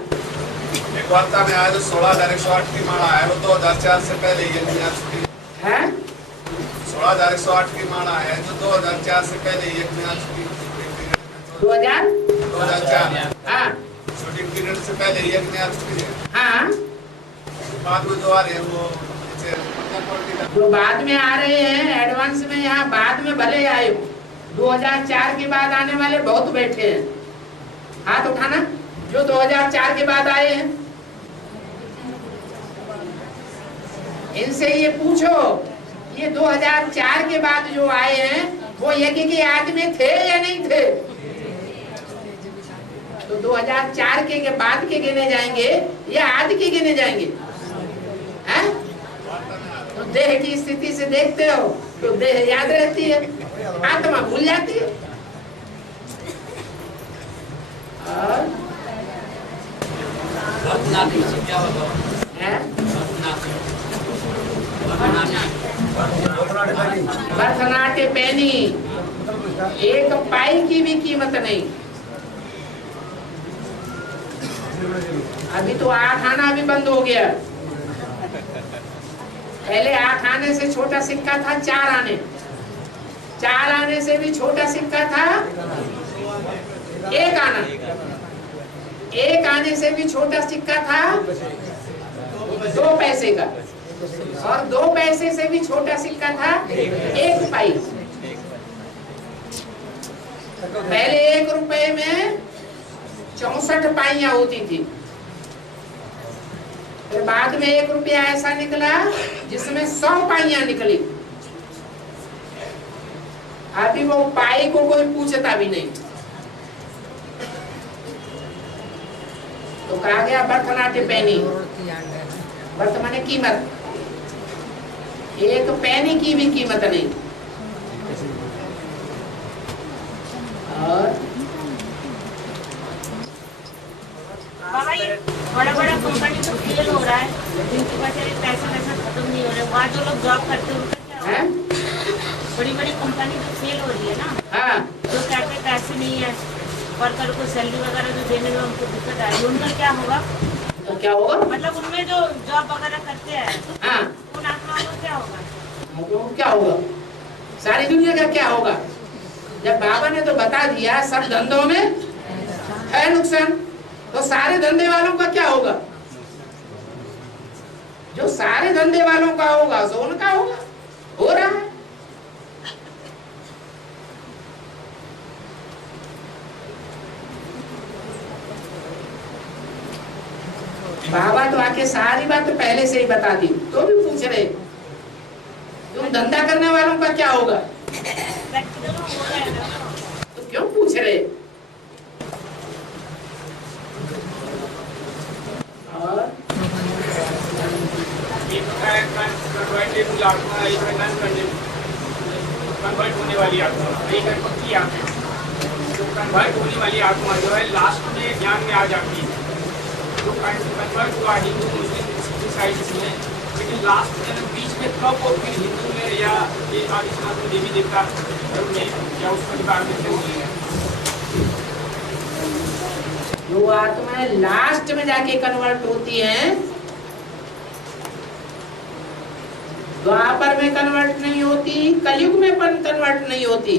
एक वार्ता में आया जो 16,108 की माला है, वो 2004 से पहले ये नहीं आ चुकी है। 16,108 की माला है जो 2004 से पहले ये नहीं आ चुकी। 2004 हाँ, शूटिंग पीरियड से पहले ये नहीं आ चुकी है। हाँ, बाद में जो आ रहे हैं वो जो बाद में आ रहे हैं एडवांस में, यहाँ बाद में भले आए हो, 2004 के बाद आने वाले बहुत बैठे हैं। हाथ उठाना जो 2004 के बाद आए हैं, इनसे ये पूछो ये 2004 के बाद जो आए हैं वो एक आदमी थे या नहीं थे? तो 2004 के बाद के गिने जाएंगे या आज के गिने जाएंगे? हैं? तो देह की स्थिति से देखते हो तो देह याद रहती है, आत्मा भूल जाती है। और भरतनाट्य पैनी, एक पाई की भी कीमत नहीं। अभी तो 8 आना भी बंद हो गया। पहले 8 आने से छोटा सिक्का था 4 आने, 4 आने से भी छोटा सिक्का था 1 आना, 1 आने से भी छोटा सिक्का था 2 पैसे का, और 2 पैसे से भी छोटा सिक्का था 1 पाई। पहले 1 रुपए में 64 पाइयां होती थी, फिर बाद में 1 रुपया ऐसा निकला जिसमें 100 पाइयां निकली। अभी वो पाई को कोई पूछता भी नहीं। तो कहा गया भरतनाट्य पैनी, वर्तमान कीमत, 1 पैनी की भी कीमत नहीं। और बड़ा बड़ा कंपनी तो फेल हो रहा है, जिनके पास पैसा वैसा खत्म नहीं हो रहा है, वहाँ जो लोग जॉब करते हैं उनका क्या होगा? बड़ी बड़ी कंपनी तो फेल हो रही है ना। हाँ। जो कहते हैं पैसे नहीं है, वर्कर को सैलरी वगैरह जो देने में उनको दिक्कत आ रही है, उनका क्या होगा? तो क्या होगा? मतलब उनमें जो जॉब वगैरह करते हैं, हाँ, उन आत्माओं को क्या होगा? क्या होगा? सारी दुनिया का क्या होगा? जब बाबा ने तो बता दिया सब धंधों में है नुकसान, तो सारे धंधे वालों का क्या होगा? जो सारे धंधे वालों का होगा सो उनका होगा, हो रहा है। बाबा तो आके सारी बात तो पहले से ही बता दी, तो भी पूछ रहे तुम धंधा करने वालों का क्या होगा? तो क्यों पूछ रहे? और एक मूल आत्मा, एक है नन कन्वर्ट होने वाली आत्मा, एक है पक्की आत्मा। तो कन्वर्ट होने वाली आत्मा जो है लास्ट में ज्ञान में आ जाती है। तो कन्वर्ट हुआ हिंदू मुस्लिम ईसाई में, लेकिन लास्ट में बीच में कब वो फिर हिंदू में या ये आदिशनाथ देवी देवता धर्म में या उस परिवार में क्यों नहीं है? जो आत्माएं लास्ट में जाके कन्वर्ट होती हैं, द्वापर में कन्वर्ट नहीं होती, कलयुग में कन्वर्ट नहीं होती,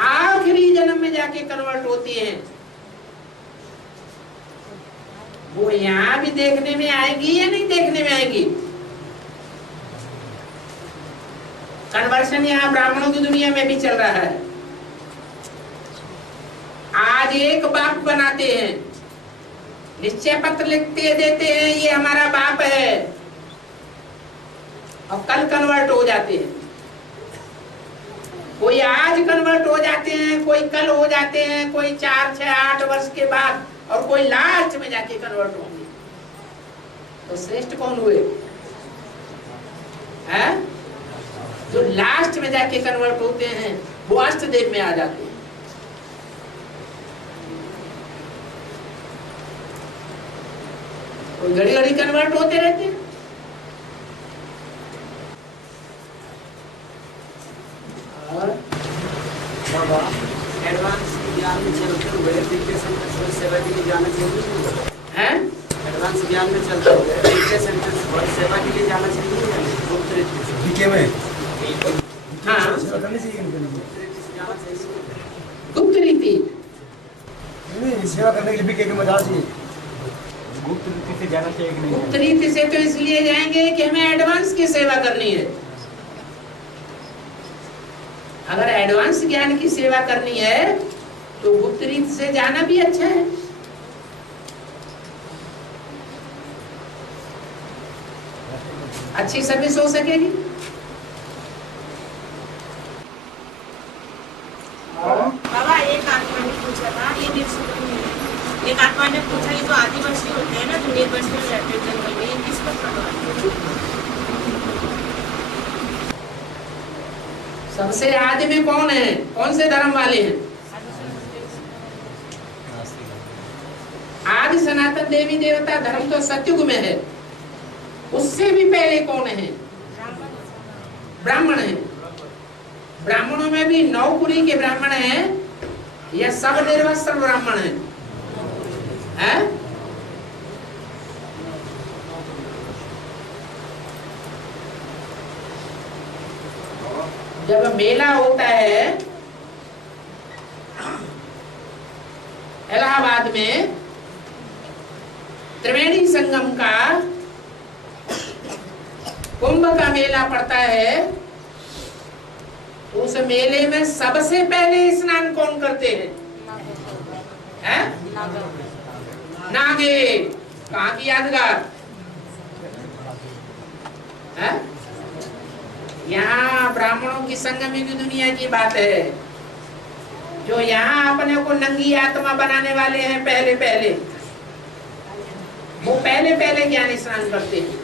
आखिरी जन्म में जाके कन्वर्ट होती हैं। वो यहाँ भी देखने में आएगी या नहीं देखने में आएगी? कन्वर्शन यहाँ ब्राह्मणों की दुनिया में भी चल रहा है। आज एक बाप बनाते हैं, निश्चय पत्र लिखते देते हैं ये हमारा बाप है, और कल कन्वर्ट हो जाते हैं। कोई आज कन्वर्ट हो जाते हैं, कोई कल हो जाते हैं, कोई 4, 6, 8 वर्ष के बाद, और कोई लास्ट में जाके कन्वर्ट होंगे। तो श्रेष्ठ कौन हुए? हैं? जो लास्ट में जाके कन्वर्ट होते हैं वो अष्टदेव में आ जाते हैं। कोई घड़ी घड़ी कन्वर्ट होते रहते हैं। और बाबा एडवांस ज्ञान में चलते हुए दिव्य सेंटर सेवा के लिए जाना चाहिए हैं? एडवांस ज्ञान में चलते हुए दिव्य सेंटर सेवा के लिए जाना चाहिए गुप्त रीति से डीके में हाँ सेवा करनी चाहिए गुप्त रीति नहीं, सेवा करने के लिए बीके के में जाना चाहिए। गुप्त रीति से जाना चाहिए कि नहीं? गुप्त रीति से तो इसलिए जाएंगे कि हमें एडवांस की सेवा करनी है। अगर एडवांस ज्ञान की सेवा करनी है तो गुप्त रीति से जाना भी अच्छा है। अच्छी सर्विस हो सकेगी। बाबा एक आत्मा ने पूछा था, ये एक आत्मा ने पूछा, ये जो आदिवासी होते हैं ना, जो निर्वस्त्र में रहते हैं जंगल में, ये किस पर प्रभावित? सबसे आदि में कौन है? कौन से धर्म वाले हैं? आदि सनातन देवी देवता धर्म तो सतयुग में है। उससे भी पहले कौन है? ब्राह्मण है। ब्राह्मणों में भी नौकुरी के ब्राह्मण हैं या सब निर्वस्त्र ब्राह्मण हैं? हैं? जब मेला होता है इलाहाबाद में, त्रिवेणी संगम का कुंभ का मेला पड़ता है, उस मेले में सबसे पहले स्नान कौन करते हैं? हैं? नागे। कहाँ की यादगार? हैं? यहाँ ब्राह्मणों की संगमी की दुनिया की बात है। जो यहाँ अपने को नंगी आत्मा बनाने वाले हैं, पहले पहले वो पहले ज्ञान स्नान करते हैं।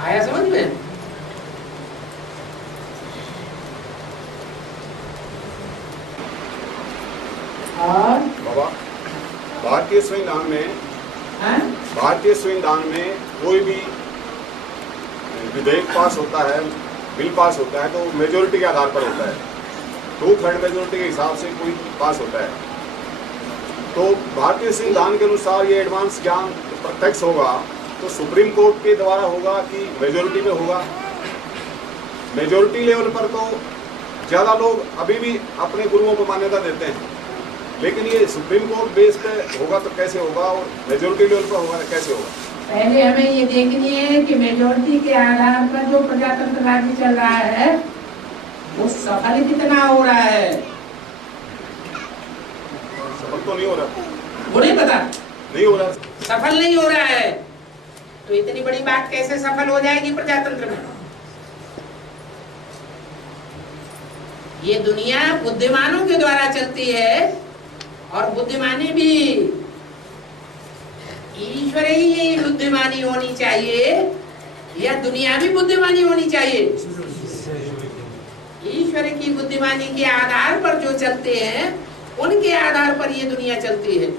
आया समझ में? और बाबा भारतीय संविधान में भारतीय संविधान में कोई भी विधेयक पास होता है, बिल पास होता है, तो मेजोरिटी के आधार पर होता है। 2/3 मेजोरिटी के हिसाब से कोई पास होता है। तो भारतीय संविधान के अनुसार ये एडवांस ज्ञान प्रत्यक्ष होगा तो सुप्रीम कोर्ट के द्वारा होगा कि मेजोरिटी में होगा? मेजोरिटी लेवल पर तो ज़्यादा लोग अभी भी अपने गुरुओं को मान्यता देते हैं, लेकिन ये सुप्रीम कोर्ट बेस पे होगा तो कैसे होगा, और मेजोरिटी लेवल पर होगा तो कैसे होगा? पहले हमें ये देखनी है कि मेजोरिटी के आधार पर जो प्रजातंत्र राज्य चल रहा है वो सफल कितना हो रहा है। सफल तो नहीं हो रहा। वो नहीं पता? नहीं हो रहा। सफल नहीं हो रहा है तो इतनी बड़ी बात कैसे सफल हो जाएगी प्रजातंत्र में? ये दुनिया बुद्धिमानों के द्वारा चलती है, और बुद्धिमानी भी ईश्वर ही ये बुद्धिमानी होनी चाहिए या दुनियावी बुद्धिमानी होनी चाहिए? ईश्वर की बुद्धिमानी के आधार पर जो चलते हैं उनके आधार पर ये दुनिया चलती है।